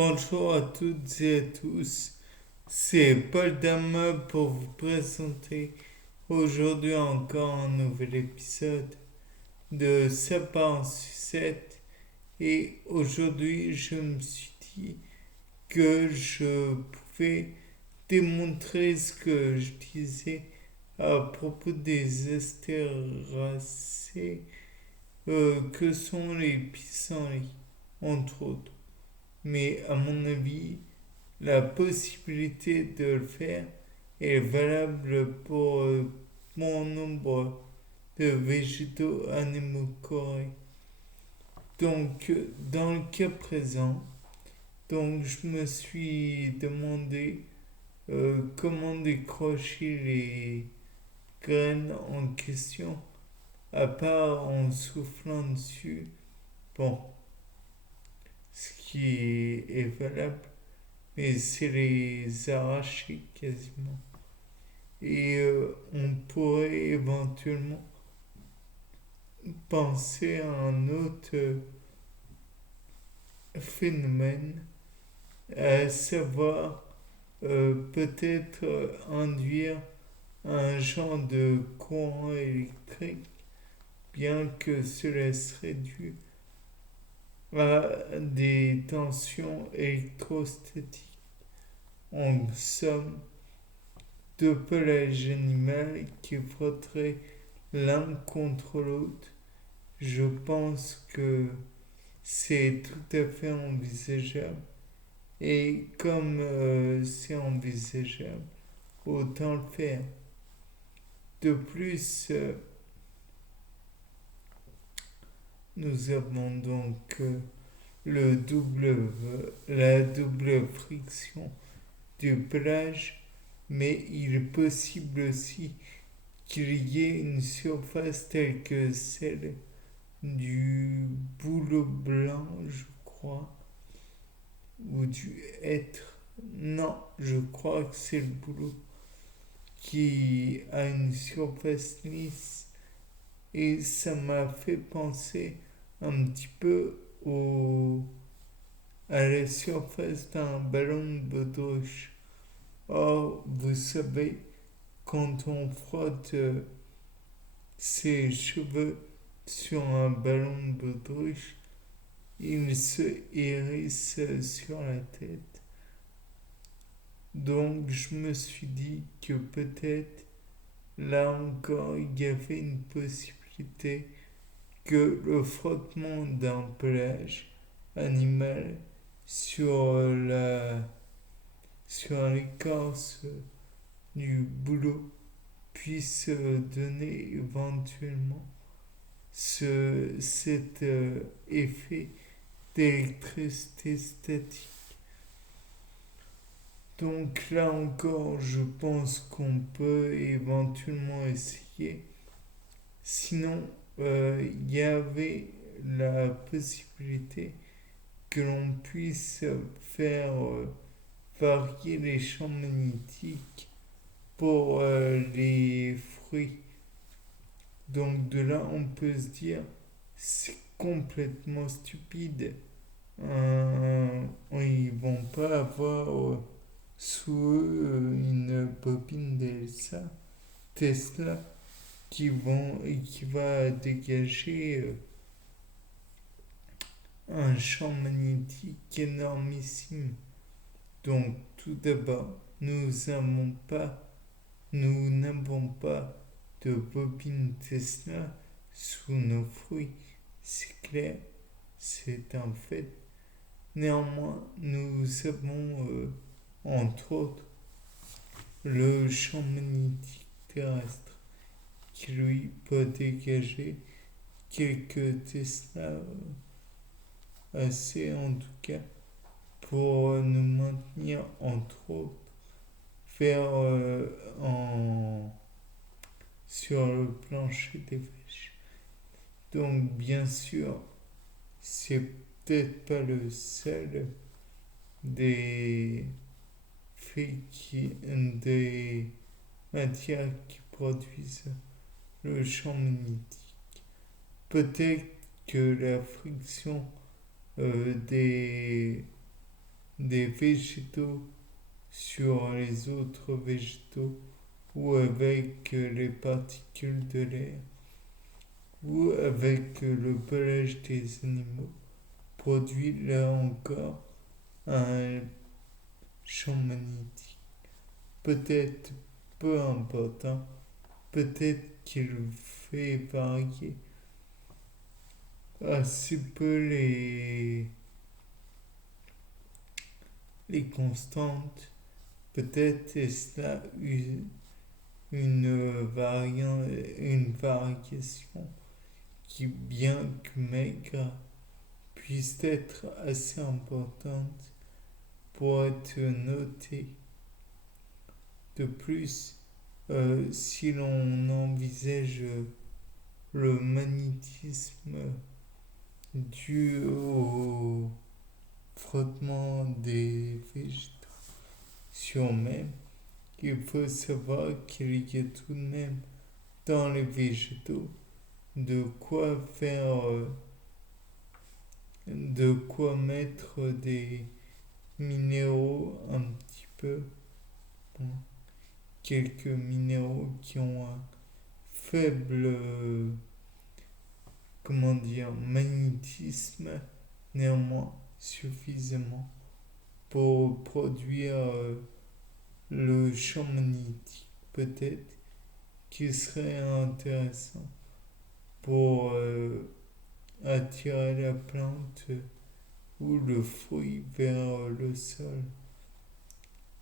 Bonjour à toutes et à tous, c'est Paul Dama pour vous présenter aujourd'hui encore un nouvel épisode de Sapin en Sucette. Et aujourd'hui, je me suis dit que je pouvais démontrer ce que je disais à propos des astéracées que sont les pissenlits, entre autres. Mais à mon avis, la possibilité de le faire est valable pour bon nombre de végétaux anémocorés. Donc, dans le cas présent, je me suis demandé comment décrocher les graines en question, à part en soufflant dessus. Bon, ce qui est valable, mais c'est les arracher quasiment. Et on pourrait éventuellement penser à un autre phénomène, à savoir peut-être induire un genre de courant électrique, bien que cela serait dû à des tensions électrostatiques. En somme, deux pelages animaux qui frotteraient l'un contre l'autre, je pense que c'est tout à fait envisageable. Et comme c'est envisageable, autant le faire. De plus, nous avons donc la double friction du pelage, mais il est possible aussi qu'il y ait une surface telle que celle du bouleau blanc, je crois, ou du hêtre. Non, je crois que c'est le bouleau qui a une surface lisse et ça m'a fait penser un petit peu à la surface d'un ballon de baudruche. Or, vous savez, quand on frotte ses cheveux sur un ballon de baudruche, il se hérisse sur la tête. Donc je me suis dit que peut-être là encore il y avait une possibilité que le frottement d'un pelage animal sur sur l'écorce du boulot puisse donner éventuellement cet effet d'électricité statique. Donc là encore, je pense qu'on peut éventuellement essayer. Sinon, il y avait la possibilité que l'on puisse faire varier les champs magnétiques pour les fruits. Donc de là, on peut se dire, c'est complètement stupide. Ils vont pas avoir sous eux une bobine d'Elsa, Tesla, qui va dégager un champ magnétique énormissime. Donc tout d'abord, nous n'avons pas de bobine Tesla sous nos fruits. C'est clair, c'est un fait. Néanmoins, nous avons, entre autres, le champ magnétique terrestre qui, lui, peut dégager quelques Tesla assez, en tout cas, pour nous maintenir, entre autres, faire sur le plancher des vaches. Donc, bien sûr, c'est peut-être pas le seul des des matières qui produisent le champ magnétique. Peut-être que la friction des des végétaux sur les autres végétaux ou avec les particules de l'air ou avec le pelage des animaux produit là encore un champ magnétique. Peut-être peu important, peut-être qu'il fait varier assez peu les constantes. Peut-être est-ce là une variation qui, bien que maigre, puisse être assez importante pour être notée. De plus, si l'on envisage le magnétisme dû au frottement des végétaux sur eux-mêmes, il faut savoir qu'il y a tout de même dans les végétaux de quoi faire, de quoi mettre des minéraux un petit peu, bon, quelques minéraux qui ont un faible, comment dire, magnétisme, néanmoins suffisamment pour produire le champ magnétique peut-être qui serait intéressant pour attirer la plante ou le fruit vers le sol.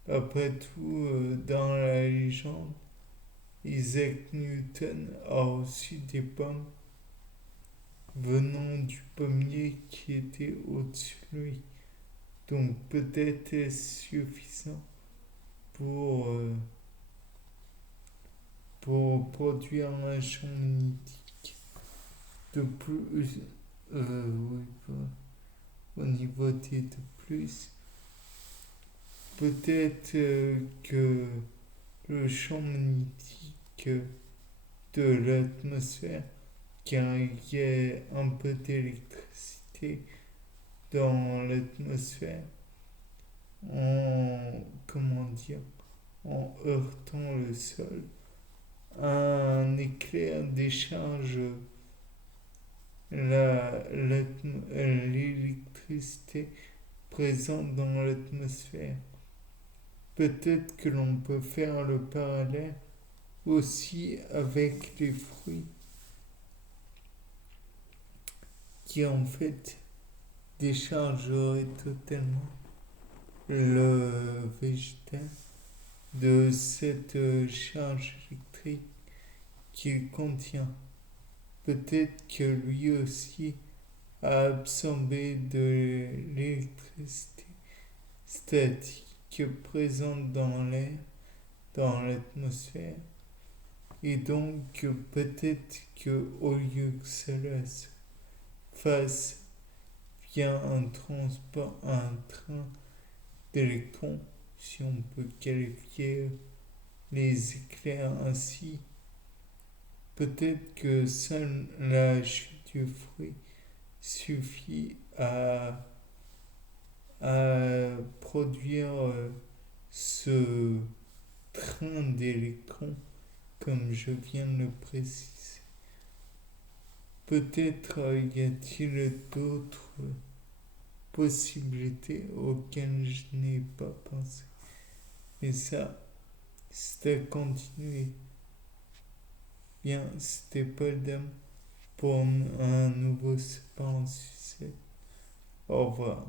Après tout, dans la légende, Isaac Newton a reçu des pommes venant du pommier qui était au-dessus de lui. Donc peut-être est-ce suffisant pour, euh, pour produire un champ magnétique. De plus, oui, au niveau des de plus, peut-être que le champ magnétique de l'atmosphère, car il y a un peu d'électricité dans l'atmosphère, en, comment dire, en heurtant le sol, un éclair décharge l'électricité présente dans l'atmosphère. Peut-être que l'on peut faire le parallèle aussi avec les fruits qui en fait déchargeraient totalement le végétal de cette charge électrique qu'il contient. Peut-être que lui aussi a absorbé de l'électricité statique présente dans l'air, dans l'atmosphère. Et donc peut-être que au lieu que cela se fasse via un transport, un train d'électrons, si on peut qualifier les éclairs ainsi, peut-être que seule la chute du fruit suffit à produire ce train d'électrons comme je viens de le préciser. Peut-être y a-t-il d'autres possibilités auxquelles je n'ai pas pensé. Et ça, c'est à continuer. Bien, c'était Paul Dame pour un nouveau C'est pas un succès. Au revoir.